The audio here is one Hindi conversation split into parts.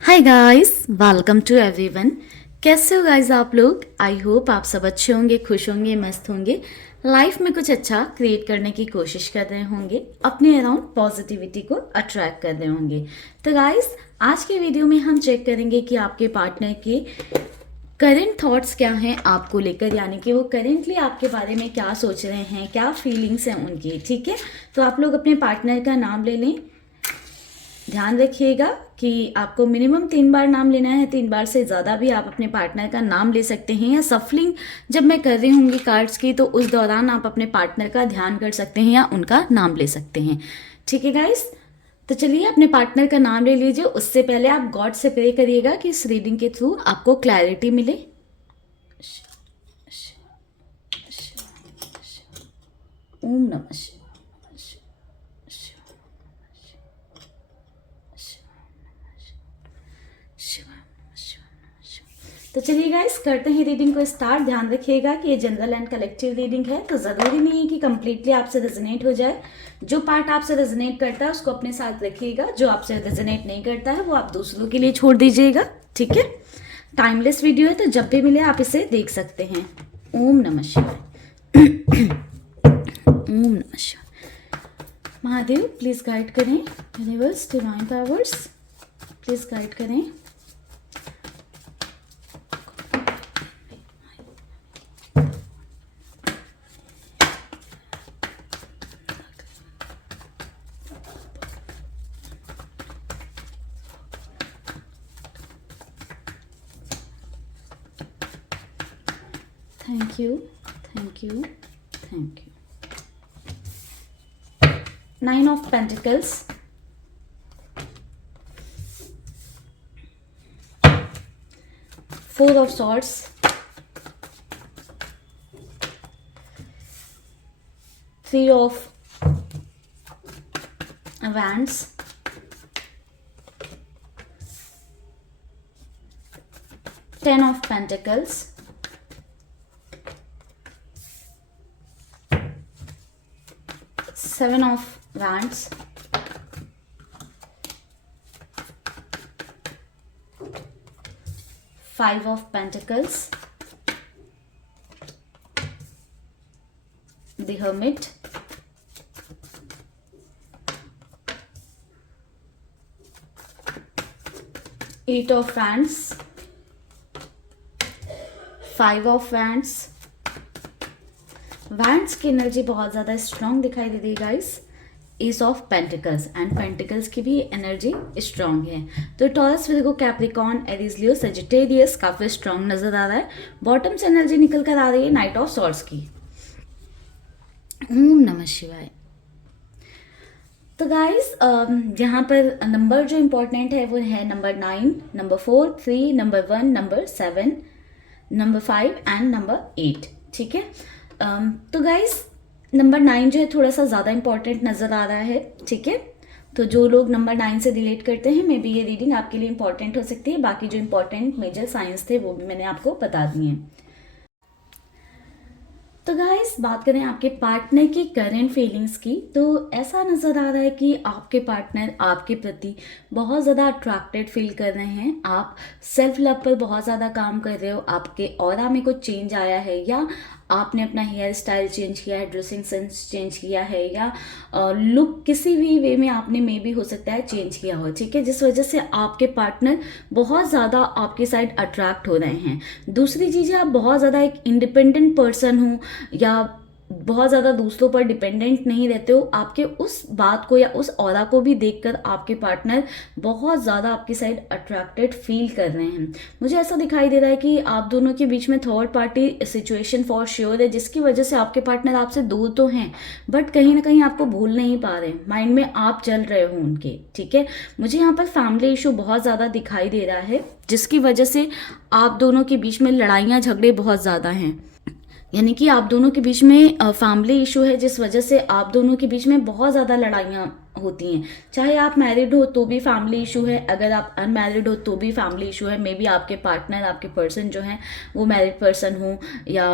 Hi guys, welcome to everyone. कैसे हो गाइस आप लोग? आई होप आप सब अच्छे होंगे, खुश होंगे, मस्त होंगे, लाइफ में कुछ अच्छा क्रिएट करने की कोशिश कर रहे होंगे, अपने अराउंड पॉजिटिविटी को अट्रैक्ट कर रहे होंगे। तो गाइस, आज के वीडियो में हम चेक करेंगे कि आपके पार्टनर के करेंट थॉट्स क्या हैं आपको लेकर, यानी कि वो करेंटली आपके बारे में क्या सोच रहे हैं, क्या फीलिंग्स हैं उनकी। ठीक है, तो आप लोग अपने पार्टनर का नाम ले लें। ध्यान रखिएगा कि आपको मिनिमम 3 बार नाम लेना है, 3 बार से ज़्यादा भी आप अपने पार्टनर का नाम ले सकते हैं, या सफलिंग जब मैं कर रही होंगी कार्ड्स की तो उस दौरान आप अपने पार्टनर का ध्यान कर सकते हैं या उनका नाम ले सकते हैं। ठीक है गाइस, तो चलिए अपने पार्टनर का नाम ले लीजिए। उससे पहले आप गॉड से प्रे करिएगा कि इस रीडिंग के थ्रू आपको क्लैरिटी मिले। ओम नमः तो चलिए गाइस, करते हैं रीडिंग को स्टार्ट। ध्यान रखिएगा कि ये जनरल एंड कलेक्टिव रीडिंग है, तो ज़रूरी नहीं है कि कंप्लीटली आपसे रेजोनेट हो जाए। जो पार्ट आपसे रेजोनेट करता है उसको अपने साथ रखिएगा, जो आपसे रेजोनेट नहीं करता है वो आप दूसरों के लिए छोड़ दीजिएगा। ठीक है, टाइमलेस वीडियो है, तो जब भी मिले आप इसे देख सकते हैं। ओम नमः शिवाय। ओम नमः शिवाय। महादेव प्लीज़ गाइड करें, universe divine powers please guide करें। Thank you, thank you, thank you. 9 of Pentacles, 4 of Swords, 3 of Wands, 10 of Pentacles, 7 of Wands, 5 of Pentacles, the Hermit, 8 of Wands, 5 of Wands। Wands की एनर्जी बहुत ज़्यादा स्ट्रांग दिखाई दे रही है guys. S of pentacles and pentacles की भी एनर्जी स्ट्रांग है, तो टॉरस, विर्गो, कैप्रिकॉन, एरीज, लियो, सजिटेरियस काफ़ी स्ट्रांग नज़र आ रहा है। बॉटम से एनर्जी निकल कर आ रही है नाइट ऑफ सॉर्ड्स की। ओम नमः शिवाय। तो गाइस, यहाँ पर नंबर जो इम्पोर्टेंट है वो है number 9, number 4, 3, number 1, number 7, number 5 and number 8। ठीक है, तो गाइस नंबर 9 जो है थोड़ा सा ज़्यादा इंपॉर्टेंट नज़र आ रहा है। ठीक है, तो जो लोग नंबर 9 से रिलेट करते हैं, मे बी ये रीडिंग आपके लिए इंपॉर्टेंट हो सकती है। बाकी जो इंपॉर्टेंट मेजर साइंस थे वो भी मैंने आपको बता दिए हैं। तो गाइस, बात करें आपके पार्टनर की करंट फीलिंग्स की, तो ऐसा नज़र आ रहा है कि आपके पार्टनर आपके प्रति बहुत ज़्यादा अट्रैक्टेड फील कर रहे हैं। आप सेल्फ लव पर बहुत ज़्यादा काम कर रहे हो, आपके ऑरा में कुछ चेंज आया है, या आपने अपना हेयर स्टाइल चेंज किया है, ड्रेसिंग सेंस चेंज किया है, या लुक किसी भी वे में आपने मे भी हो सकता है चेंज किया हो। ठीक है, जिस वजह से आपके पार्टनर बहुत ज़्यादा आपके साइड अट्रैक्ट हो रहे हैं। दूसरी चीज़ है, आप बहुत ज़्यादा एक इंडिपेंडेंट पर्सन हो, या बहुत ज़्यादा दूसरों पर डिपेंडेंट नहीं रहते हो। आपके उस बात को या उस ऑरा को भी देखकर आपके पार्टनर बहुत ज़्यादा आपकी साइड अट्रैक्टेड फील कर रहे हैं। मुझे ऐसा दिखाई दे रहा है कि आप दोनों के बीच में third party situation for sure है, जिसकी वजह से आपके पार्टनर आपसे दूर तो हैं बट कहीं ना कहीं आपको भूल नहीं पा रहे, माइंड में आप चल रहे हो उनके। ठीक है, मुझे यहाँ पर फैमिली इशू बहुत ज़्यादा दिखाई दे रहा है, जिसकी वजह से आप दोनों के बीच में लड़ाइयाँ झगड़े बहुत ज़्यादा हैं। यानी कि आप दोनों के बीच में फैमिली इशू है, जिस वजह से आप दोनों के बीच में बहुत ज़्यादा लड़ाइयाँ होती हैं। चाहे आप मैरिड हो तो भी फैमिली इशू है, अगर आप अनमैरिड हो तो भी फैमिली इशू है। मे बी आपके पार्टनर, आपके पर्सन जो हैं वो मैरिड पर्सन हो या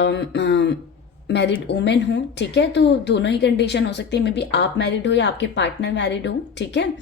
मैरिड वुमेन हो। ठीक है, तो दोनों ही कंडीशन हो सकती है। मे बी आप मैरिड हो या आपके पार्टनर मैरिड हो। ठीक है,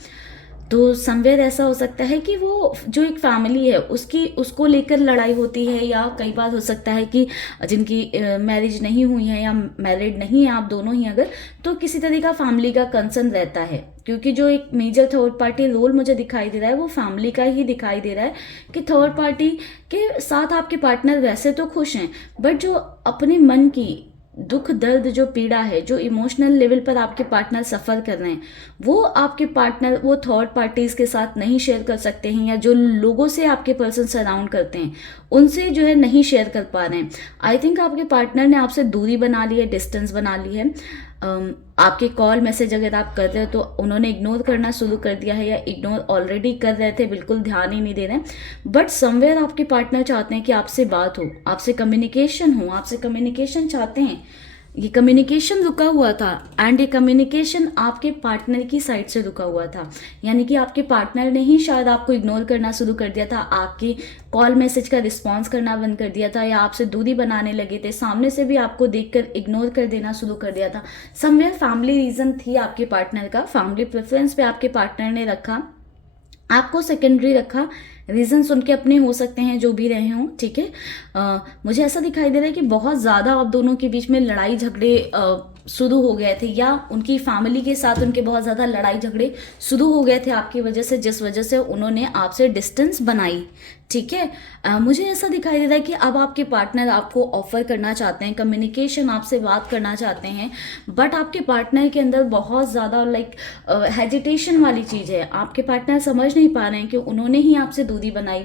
तो समवेयर ऐसा हो सकता है कि वो जो एक फैमिली है उसको लेकर लड़ाई होती है, या कई बार हो सकता है कि जिनकी मैरिज नहीं हुई है या मैरिड नहीं है आप दोनों ही अगर, तो किसी तरह का फैमिली का कंसर्न रहता है, क्योंकि जो एक मेजर थर्ड पार्टी रोल मुझे दिखाई दे रहा है वो फैमिली का ही दिखाई दे रहा है कि थर्ड पार्टी के साथ आपके पार्टनर वैसे तो खुश हैं, बट जो अपने मन की दुख दर्द जो पीड़ा है, जो इमोशनल लेवल पर आपके पार्टनर सफ़र कर रहे हैं, वो आपके पार्टनर वो थर्ड पार्टीज़ के साथ नहीं शेयर कर सकते हैं, या जो लोगों से आपके पर्सन सराउंड करते हैं उनसे जो है नहीं शेयर कर पा रहे हैं। आई थिंक आपके पार्टनर ने आपसे दूरी बना ली है, डिस्टेंस बना ली है। आपके कॉल मैसेज अगर आप कर रहे हो तो उन्होंने इग्नोर करना शुरू कर दिया है, या इग्नोर ऑलरेडी कर रहे थे, बिल्कुल ध्यान ही नहीं दे रहे हैं। बट समवेयर आपके पार्टनर चाहते हैं कि आपसे बात हो, आपसे कम्युनिकेशन चाहते हैं। ये कम्युनिकेशन रुका हुआ था, एंड ये कम्युनिकेशन आपके पार्टनर की साइड से रुका हुआ था, यानी कि आपके पार्टनर ने ही शायद आपको इग्नोर करना शुरू कर दिया था, आपकी कॉल मैसेज का रिस्पॉन्स करना बंद कर दिया था, या आपसे दूरी बनाने लगे थे, सामने से भी आपको देखकर इग्नोर कर देना शुरू कर दिया था। समवेयर फैमिली रीजन थी आपके पार्टनर का, फैमिली प्रेफरेंस पे आपके पार्टनर ने रखा, आपको सेकेंडरी रखा। रीजंस उनके अपने हो सकते हैं, जो भी रहे हों, ठीक है। मुझे ऐसा दिखाई दे रहा है कि बहुत ज़्यादा आप दोनों के बीच में लड़ाई झगड़े शुरू हो गए थे, या उनकी फैमिली के साथ उनके बहुत ज़्यादा लड़ाई झगड़े शुरू हो गए थे आपकी वजह से, जिस वजह से उन्होंने आपसे डिस्टेंस बनाई, ठीक है। मुझे ऐसा दिखाई दे रहा है कि अब आपके पार्टनर आपको ऑफर करना चाहते हैं, कम्युनिकेशन आपसे बात करना चाहते हैं, बट आपके पार्टनर के अंदर बहुत ज़्यादा हेजिटेशन वाली चीज़ है। आपके पार्टनर समझ नहीं पा रहे हैं कि उन्होंने ही आपसे दूरी बनाई,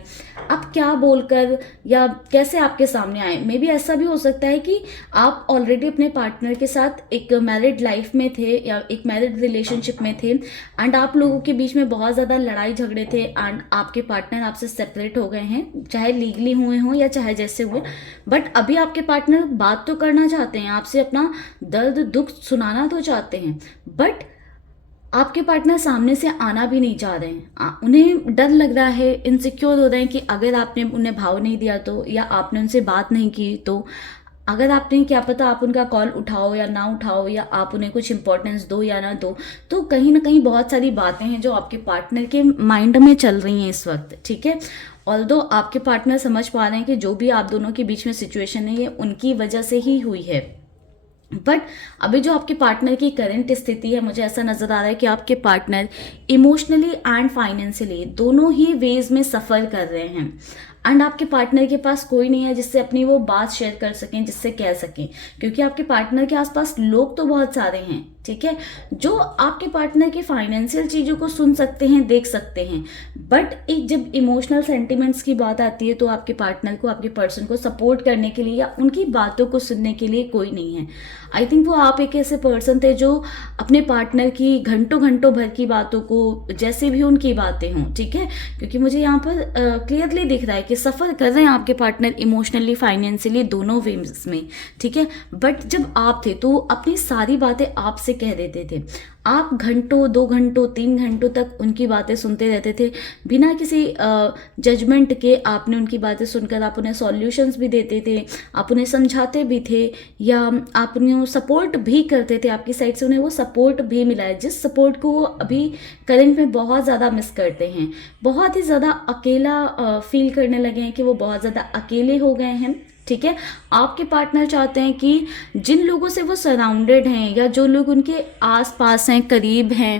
अब क्या बोलकर या कैसे आपके सामने आए। मे बी ऐसा भी हो सकता है कि आप ऑलरेडी अपने पार्टनर के साथ एक मैरिड लाइफ में थे, या एक मैरिड रिलेशनशिप में थे, एंड आप लोगों के बीच में बहुत ज़्यादा लड़ाई झगड़े थे, एंड आपके पार्टनर आपसे सेपरेट हो गए हैं, चाहे लीगली हुए हों या चाहे जैसे हुए। बट अभी आपके पार्टनर बात तो करना चाहते हैं, आपसे अपना दर्द दुख सुनाना तो चाहते हैं, बट आपके पार्टनर सामने से आना भी नहीं चाह रहे हैं। उन्हें डर लग रहा है, इनसिक्योर हो रहे हैं कि अगर आपने उन्हें भाव नहीं दिया तो, या आपने उनसे बात नहीं की तो, अगर आपने क्या पता आप उनका कॉल उठाओ या ना उठाओ, या आप उन्हें कुछ इंपॉर्टेंस दो या ना दो, तो कहीं ना कहीं बहुत सारी बातें हैं जो आपके पार्टनर के माइंड में चल रही हैं इस वक्त, ठीक है। ऑल्दो आपके पार्टनर समझ पा रहे हैं कि जो भी आप दोनों के बीच में सिचुएशन है ये उनकी वजह से ही हुई है, बट अभी जो आपके पार्टनर की करंट स्थिति है, मुझे ऐसा नजर आ रहा है कि आपके पार्टनर इमोशनली एंड फाइनेंशियली दोनों ही वेज में सफ़र कर रहे हैं, एंड आपके पार्टनर के पास कोई नहीं है जिससे अपनी वो बात शेयर कर सकें, जिससे कह सकें, क्योंकि आपके पार्टनर के आसपास लोग तो बहुत सारे हैं, ठीक है, जो आपके पार्टनर की फाइनेंशियल चीज़ों को सुन सकते हैं, देख सकते हैं, बट एक जब इमोशनल सेंटिमेंट्स की बात आती है तो आपके पार्टनर को, आपके पर्सन को सपोर्ट करने के लिए या उनकी बातों को सुनने के लिए कोई नहीं है। आई थिंक वो आप एक ऐसे पर्सन थे जो अपने पार्टनर की घंटों घंटों भर की बातों को, जैसे भी उनकी बातें हों, ठीक है, क्योंकि मुझे यहाँ पर क्लियरली दिख रहा है कि सफ़र कर रहे हैं आपके पार्टनर इमोशनली फाइनेंशियली दोनों वेज में, ठीक है। बट जब आप थे तो अपनी सारी बातें आपसे कह देते थे, आप घंटों 2 घंटों 3 घंटों तक उनकी बातें सुनते रहते थे बिना किसी जजमेंट के। आपने उनकी बातें सुनकर आप उन्हें सॉल्यूशंस भी देते थे, आप उन्हें समझाते भी थे, या आप उन्हें सपोर्ट भी करते थे, आपकी साइड से उन्हें वो सपोर्ट भी मिला है, जिस सपोर्ट को वो अभी करंट में बहुत ज़्यादा मिस करते हैं। बहुत ही ज़्यादा अकेला फील करने लगे हैं कि वो बहुत ज़्यादा अकेले हो गए हैं, ठीक है। आपके पार्टनर चाहते हैं कि जिन लोगों से वो सराउंडेड हैं, या जो लोग उनके आसपास हैं, करीब हैं,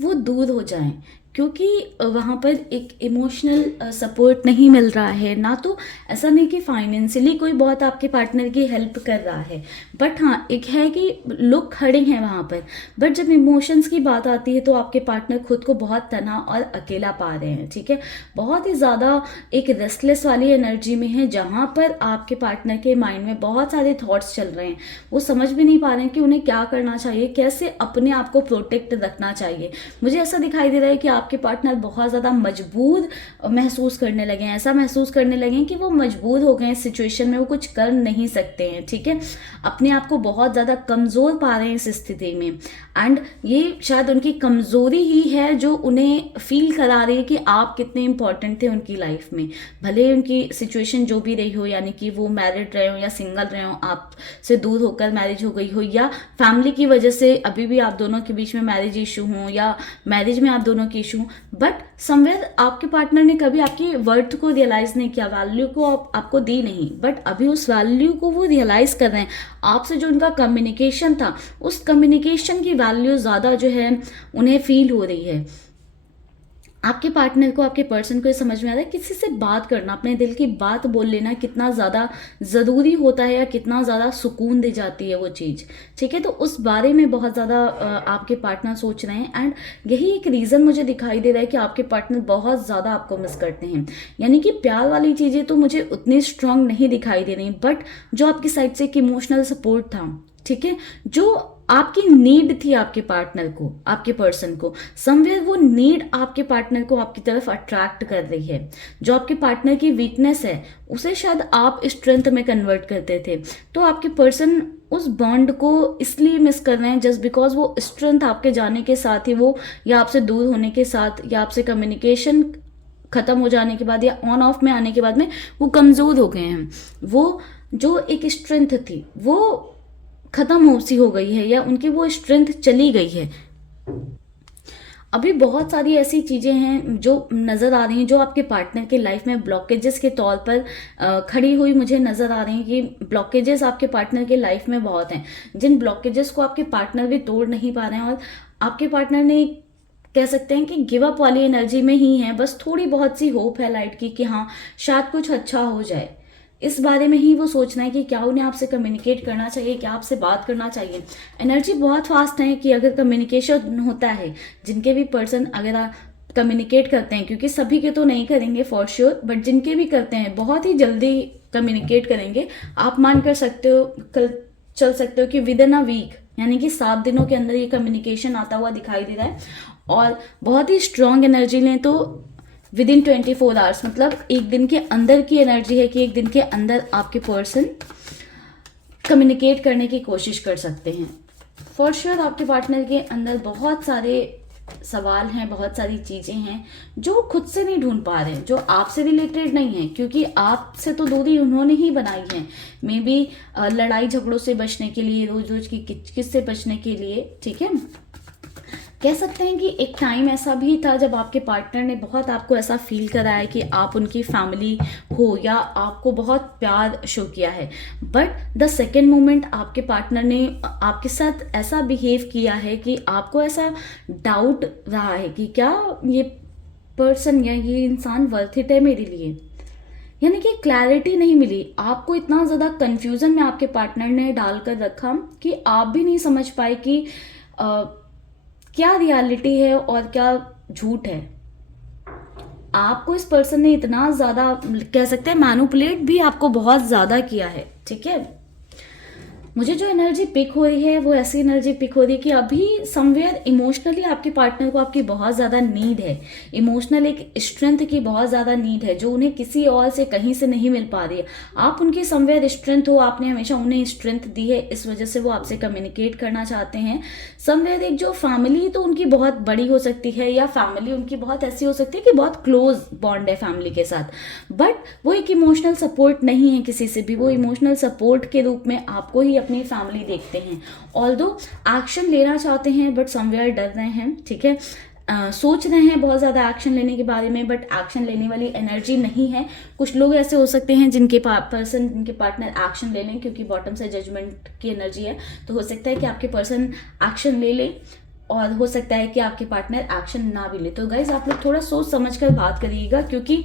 वो दूर हो जाएं, क्योंकि वहाँ पर एक इमोशनल सपोर्ट नहीं मिल रहा है। ना तो ऐसा नहीं कि फाइनेंशियली कोई बहुत आपके पार्टनर की हेल्प कर रहा है, बट हाँ एक है कि लोग खड़े हैं वहाँ पर, बट जब इमोशंस की बात आती है तो आपके पार्टनर खुद को बहुत तना और अकेला पा रहे हैं, ठीक है। बहुत ही ज़्यादा एक रेस्टलेस वाली एनर्जी में है, जहाँ पर आपके पार्टनर के माइंड में बहुत सारे थॉट्स चल रहे हैं। वो समझ भी नहीं पा रहे हैं कि उन्हें क्या करना चाहिए, कैसे अपने आप को प्रोटेक्ट रखना चाहिए। मुझे ऐसा दिखाई दे रहा है कि आपके पार्टनर बहुत ज़्यादा मजबूर महसूस करने लगे हैं, ऐसा महसूस करने लगे हैं कि वो मजबूर हो गए हैं इस सिचुएशन में, वो कुछ कर नहीं सकते हैं, ठीक है। अपने आप को बहुत ज़्यादा कमज़ोर पा रहे हैं इस स्थिति में, एंड ये शायद उनकी कमज़ोरी ही है जो उन्हें फील करा रही है कि आप कितने इंपॉर्टेंट थे उनकी लाइफ में। भले उनकी सिचुएशन जो भी रही हो, यानी कि वो मैरिड रहे हो या सिंगल रहे हो, आपसे दूर होकर मैरिज हो गई हो, या फैमिली की वजह से अभी भी आप दोनों के बीच में मैरिज इशू हो, या मैरिज में आप दोनों की सेल्फिश हूँ, बट समवेयर आपके पार्टनर ने कभी आपकी वर्थ को रियलाइज नहीं किया, वैल्यू को आपको दी नहीं, बट अभी उस वैल्यू को वो रियलाइज कर रहे हैं। आपसे जो उनका कम्युनिकेशन था, उस कम्युनिकेशन की वैल्यू ज़्यादा जो है उन्हें फील हो रही है। आपके पार्टनर को, आपके पर्सन को ये समझ में आ रहा है किसी से बात करना, अपने दिल की बात बोल लेना कितना ज़्यादा ज़रूरी होता है, या कितना ज़्यादा सुकून दे जाती है वो चीज़, ठीक है। तो उस बारे में बहुत ज़्यादा आपके पार्टनर सोच रहे हैं, एंड यही एक रीज़न मुझे दिखाई दे रहा है कि आपके पार्टनर बहुत ज़्यादा आपको मिस करते हैं। यानी कि प्यार वाली चीज़ें तो मुझे उतनी स्ट्रांग नहीं दिखाई दे रही, बट जो आपकी साइड से एक इमोशनल सपोर्ट था, ठीक है, जो आपकी नीड थी आपके पार्टनर को, आपके पर्सन को, समवेयर वो नीड आपके पार्टनर को आपकी तरफ अट्रैक्ट कर रही है। जो आपके पार्टनर की वीकनेस है उसे शायद आप स्ट्रेंथ में कन्वर्ट करते थे, तो आपके पर्सन उस बॉन्ड को इसलिए मिस कर रहे हैं जस्ट बिकॉज वो स्ट्रेंथ आपके जाने के साथ ही वो, या आपसे दूर होने के साथ, या आपसे कम्युनिकेशन खत्म हो जाने के बाद, या ऑन ऑफ में आने के बाद में वो कमज़ोर हो गए हैं। वो जो एक स्ट्रेंथ थी वो खत्म हो गई है, या उनकी वो स्ट्रेंथ चली गई है। अभी बहुत सारी ऐसी चीज़ें हैं जो नज़र आ रही हैं, जो आपके पार्टनर के लाइफ में ब्लॉकेजेस के तौर पर खड़ी हुई मुझे नज़र आ रही हैं कि ब्लॉकेजेस आपके पार्टनर के लाइफ में बहुत हैं, जिन ब्लॉकेजेस को आपके पार्टनर भी तोड़ नहीं पा रहे हैं, और आपके पार्टनर ने, कह सकते हैं कि गिव अप वाली एनर्जी में ही है, बस थोड़ी बहुत सी होप है लाइट की कि हाँ शायद कुछ अच्छा हो जाए। इस बारे में ही वो सोचना है कि क्या उन्हें आपसे कम्युनिकेट करना चाहिए, क्या आपसे बात करना चाहिए। एनर्जी बहुत फास्ट है कि अगर कम्युनिकेशन होता है, जिनके भी पर्सन अगर आप कम्युनिकेट करते हैं, क्योंकि सभी के तो नहीं करेंगे फॉर श्योर, बट जिनके भी करते हैं बहुत ही जल्दी कम्युनिकेट करेंगे। आप मान कर सकते हो, चल सकते हो कि विद इन अ वीक, यानी कि 7 दिनों के अंदर ये कम्युनिकेशन आता हुआ दिखाई दे रहा है। और बहुत ही स्ट्रॉन्ग एनर्जी लें तो विद इन 24 आवर्स, मतलब एक दिन के अंदर की एनर्जी है कि एक दिन के अंदर आपके पर्सन कम्युनिकेट करने की कोशिश कर सकते हैं। फॉर श्योर आपके पार्टनर के अंदर बहुत सारे सवाल हैं, बहुत सारी चीज़ें हैं जो खुद से नहीं ढूंढ पा रहे हैं, जो आपसे रिलेटेड नहीं है, क्योंकि आपसे तो दूरी उन्होंने ही बनाई है। मे बी लड़ाई झगड़ों से बचने के लिए, रोज रोज की किचकिच से बचने के लिए, ठीक है। कह सकते हैं कि एक टाइम ऐसा भी था जब आपके पार्टनर ने बहुत आपको ऐसा फील कराया कि आप उनकी फैमिली हो, या आपको बहुत प्यार शो किया है, बट द सेकेंड मोमेंट आपके पार्टनर ने आपके साथ ऐसा बिहेव किया है कि आपको ऐसा डाउट रहा है कि क्या ये पर्सन या ये इंसान वर्थ इट है मेरे लिए। यानी कि क्लैरिटी नहीं मिली आपको, इतना ज़्यादा कन्फ्यूज़न में आपके पार्टनर ने डालकर रखा कि आप भी नहीं समझ पाए कि क्या रियलिटी है और क्या झूठ है। आपको इस पर्सन ने इतना ज़्यादा, कह सकते हैं मैनिपुलेट भी आपको बहुत ज़्यादा किया है, ठीक है। मुझे जो एनर्जी पिक हो रही है वो ऐसी एनर्जी पिक हो रही है कि अभी समवेयर इमोशनली आपके पार्टनर को आपकी बहुत ज़्यादा नीड है, इमोशनल एक स्ट्रेंथ की बहुत ज़्यादा नीड है, जो उन्हें किसी और से कहीं से नहीं मिल पा रही है। आप उनकी समवेयर स्ट्रेंथ हो, आपने हमेशा उन्हें स्ट्रेंथ दी है, इस वजह से वो आपसे कम्युनिकेट करना चाहते हैं। समवेयर एक जो फैमिली तो उनकी बहुत बड़ी हो सकती है, या फैमिली उनकी बहुत ऐसी हो सकती है कि बहुत क्लोज बॉन्ड है फैमिली के साथ, बट वो एक इमोशनल सपोर्ट नहीं है किसी से भी। वो इमोशनल सपोर्ट के रूप में आपको ही अपनी फैमिली देखते हैं। ऑल्दो एक्शन लेना चाहते हैं बट समवेयर डर रहे हैं, ठीक है। सोच रहे हैं बहुत ज़्यादा एक्शन लेने के बारे में, बट एक्शन लेने वाली एनर्जी नहीं है। कुछ लोग ऐसे हो सकते हैं जिनके जिनके पार्टनर एक्शन ले लें, क्योंकि बॉटम से जजमेंट की एनर्जी है, तो हो सकता है कि आपके पर्सन एक्शन ले लें, और हो सकता है कि आपके पार्टनर एक्शन ना भी ले। तो गाइज आप लोग थोड़ा सोच समझ कर बात करिएगा, क्योंकि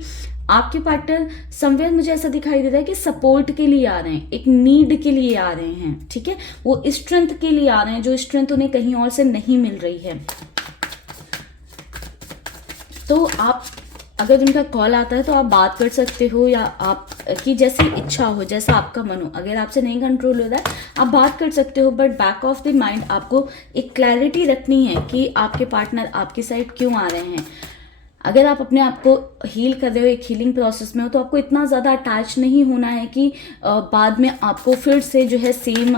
आपके पार्टनर समवेयर मुझे ऐसा दिखाई दे रहा है कि सपोर्ट के लिए आ रहे हैं, एक नीड के लिए आ रहे हैं, ठीक है। वो स्ट्रेंथ के लिए आ रहे हैं, जो स्ट्रेंथ उन्हें कहीं और से नहीं मिल रही है। तो आप, अगर उनका कॉल आता है तो आप बात कर सकते हो, या आपकी जैसी इच्छा हो, जैसा आपका मन हो। अगर आपसे नहीं कंट्रोल हो रहा है आप बात कर सकते हो, but back of the mind आपको एक क्लैरिटी रखनी है कि आपके पार्टनर आपकी साइड क्यों आ रहे हैं। अगर आप अपने आप को हील कर रहे हो, एक हीलिंग प्रोसेस में हो, तो आपको इतना ज़्यादा अटैच नहीं होना है कि बाद में आपको फिर से जो है सेम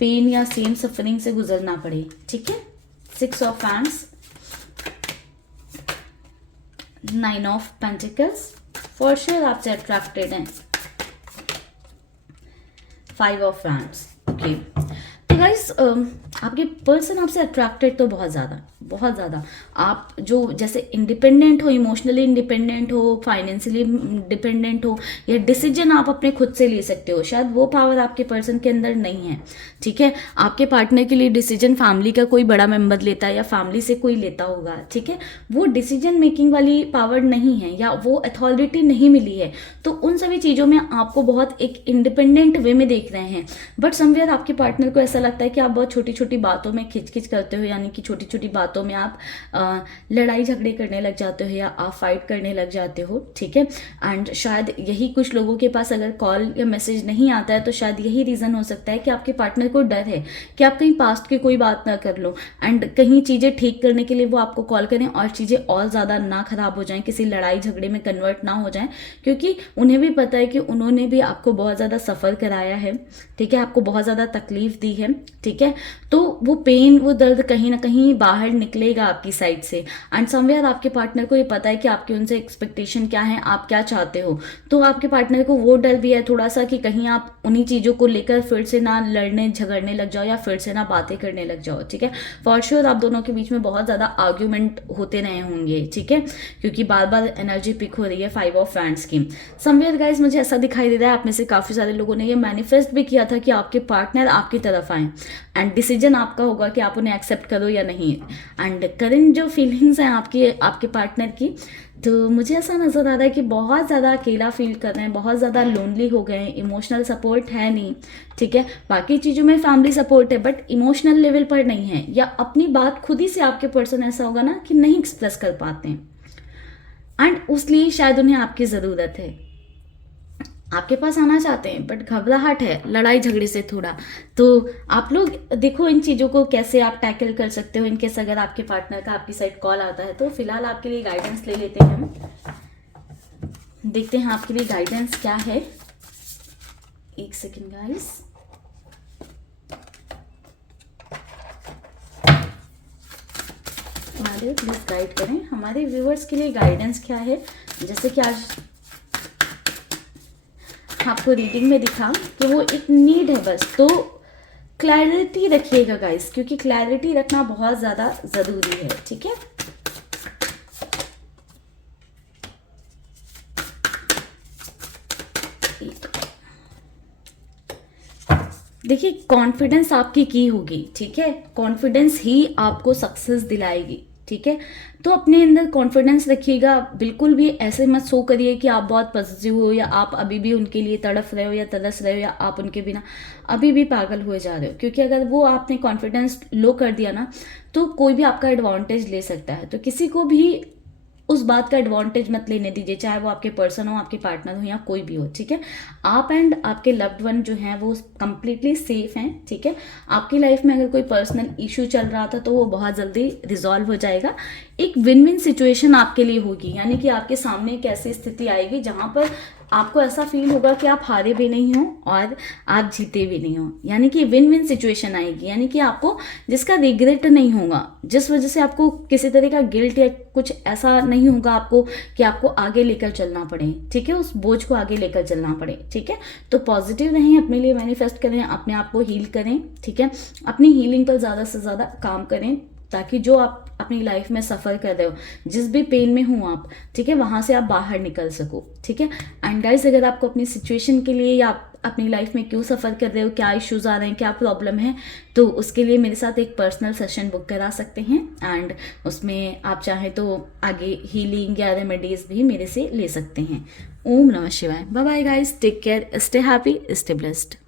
पेन या सेम सफरिंग से गुजरना पड़े, ठीक है। 6 of hands, 9 of pentacles, for sure आपसे अट्रैक्टेड हैं। 5 ऑफ हैंड्स, ओके। तो गाइस आपके पर्सन आपसे अट्रैक्टेड तो बहुत ज़्यादा, बहुत ज़्यादा। आप जो जैसे इंडिपेंडेंट हो, इमोशनली इंडिपेंडेंट हो, फाइनेंशियली डिपेंडेंट हो, या डिसीजन आप अपने खुद से ले सकते हो, शायद वो पावर आपके पर्सन के अंदर नहीं है। ठीक है, आपके पार्टनर के लिए डिसीजन फैमिली का कोई बड़ा मेंबर लेता है या फैमिली से कोई लेता होगा। ठीक है, वो डिसीजन मेकिंग वाली पावर नहीं है या वो अथॉरिटी नहीं मिली है, तो उन सभी चीज़ों में आपको बहुत एक इंडिपेंडेंट वे में देख रहे हैं। बट समवेयर आपके पार्टनर को ऐसा लगता है कि आप बहुत छोटी छोटी बातों में खिचखिच करते हो, यानी कि छोटी छोटी बातों में आप लड़ाई झगड़े करने लग जाते हो या आप फाइट करने लग जाते हो। ठीक है, एंड शायद यही कुछ लोगों के पास अगर कॉल या मैसेज नहीं आता है तो शायद यही रीज़न हो सकता है कि आपके पार्टनर को डर है कि आप कहीं पास्ट की कोई बात ना कर लो एंड कहीं चीज़ें ठीक करने के लिए वो आपको कॉल करें और चीज़ें और ज़्यादा ना खराब हो जाएं, किसी लड़ाई झगड़े में कन्वर्ट ना हो जाएं, क्योंकि उन्हें भी पता है कि उन्होंने भी आपको बहुत ज़्यादा सफ़र कराया है। ठीक है, आपको बहुत ज़्यादा तकलीफ दी है। ठीक है, तो वो पेन, वो दर्द कहीं ना कहीं बाहर निकलेगा आपकी साइड से। एंड समवेयर आपके पार्टनर को ये पता है कि आपकी उनसे एक्सपेक्टेशन क्या है, आप क्या चाहते हो। तो आपके पार्टनर को वो डर भी है थोड़ा सा कि कहीं आप उन्हीं चीज़ों को लेकर फिर से ना लड़ने झगड़ने लग जाओ या फिर से ना बातें करने लग जाओ। ठीक है, फॉर श्योर आप दोनों के बीच में बहुत ज़्यादा आर्ग्यूमेंट होते रहे होंगे। ठीक है, क्योंकि बार बार एनर्जी पिक हो रही है 5 ऑफ फैंड्स की। समवेयर गाइज मुझे ऐसा दिखाई दे रहा है आप में से काफ़ी सारे लोगों ने ये मैनिफेस्ट भी किया था कि आपके पार्टनर आपकी तरफ आए एंड डिसीजन आपका होगा कि आप उन्हें एक्सेप्ट करो या नहीं। एंड करंट जो फीलिंग्स हैं आपके पार्टनर की, तो मुझे ऐसा नज़र आ रहा है कि बहुत ज़्यादा अकेला फील कर रहे हैं, बहुत ज़्यादा लोनली हो गए हैं, इमोशनल सपोर्ट है नहीं। ठीक है, बाकी चीज़ों में फैमिली सपोर्ट है बट इमोशनल लेवल पर नहीं है, या अपनी बात खुद ही से आपके पर्सन ऐसा होगा ना कि नहीं एक्सप्रेस कर पाते हैं एंड उसलिए शायद उन्हें आपकी ज़रूरत है। आपके पास आना चाहते हैं बट घबराहट है लड़ाई झगड़े से थोड़ा। तो आप लोग देखो इन चीज़ों को कैसे आप टैकल कर सकते हो इनकेस अगर आपके पार्टनर का आपकी साइड कॉल आता है। तो फिलहाल आपके लिए गाइडेंस ले लेते हैं हम, देखते हैं आपके लिए गाइडेंस क्या है। एक सेकेंड गाइस, हमारे प्लीज गाइड करें, हमारे व्यूअर्स के लिए गाइडेंस क्या है। जैसे कि आज आपको रीडिंग में दिखा कि वो एक नीड है बस, तो क्लैरिटी रखिएगा गाइस, क्योंकि क्लैरिटी रखना बहुत ज़्यादा ज़रूरी है। ठीक है, देखिए कॉन्फिडेंस आपकी की होगी। ठीक है, कॉन्फिडेंस ही आपको सक्सेस दिलाएगी। ठीक है, तो अपने अंदर कॉन्फिडेंस रखिएगा, बिल्कुल भी ऐसे मत शो करिए कि आप बहुत पॉजिटिव हो या आप अभी भी उनके लिए तड़फ रहे हो या तरस रहे हो या आप उनके बिना अभी भी पागल हुए जा रहे हो। क्योंकि अगर वो आपने कॉन्फिडेंस लो कर दिया ना तो कोई भी आपका एडवांटेज ले सकता है। तो किसी को भी उस बात का एडवांटेज मत लेने दीजिए, चाहे वो आपके पर्सन हो, आपके पार्टनर हो या कोई भी हो। ठीक है, आप एंड आपके लव्ड वन जो हैं वो कंप्लीटली सेफ हैं। ठीक है, आपकी लाइफ में अगर कोई पर्सनल इशू चल रहा था तो वो बहुत जल्दी रिजॉल्व हो जाएगा। एक विन विन सिचुएशन आपके लिए होगी, यानी कि आपके सामने एक ऐसी स्थिति आएगी जहां पर आपको ऐसा फील होगा कि आप हारे भी नहीं हो और आप जीते भी नहीं हो, यानी कि विन विन सिचुएशन आएगी। यानी कि आपको जिसका रिग्रेट नहीं होगा, जिस वजह से आपको किसी तरह का गिल्ट या कुछ ऐसा नहीं होगा आपको कि आपको आगे लेकर चलना पड़े। ठीक है, उस बोझ को आगे लेकर चलना पड़े। ठीक है, तो पॉजिटिव रहें, अपने लिए मैनिफेस्ट करें, अपने आप को हील करें। ठीक है, अपनी हीलिंग पर ज़्यादा से ज़्यादा काम करें ताकि जो आप अपनी लाइफ में सफ़र कर रहे हो, जिस भी पेन में हो आप, ठीक है, वहाँ से आप बाहर निकल सको। ठीक है, एंड गाइस अगर आपको अपनी सिचुएशन के लिए या आप अपनी लाइफ में क्यों सफ़र कर रहे हो, क्या इश्यूज आ रहे हैं, क्या प्रॉब्लम है, तो उसके लिए मेरे साथ एक पर्सनल सेशन बुक करा सकते हैं एंड उसमें आप चाहें तो आगे हीलिंग या रेमेडीज भी मेरे से ले सकते हैं। ओम नमः शिवाय। Bye bye guys, take care, stay happy, stay blessed.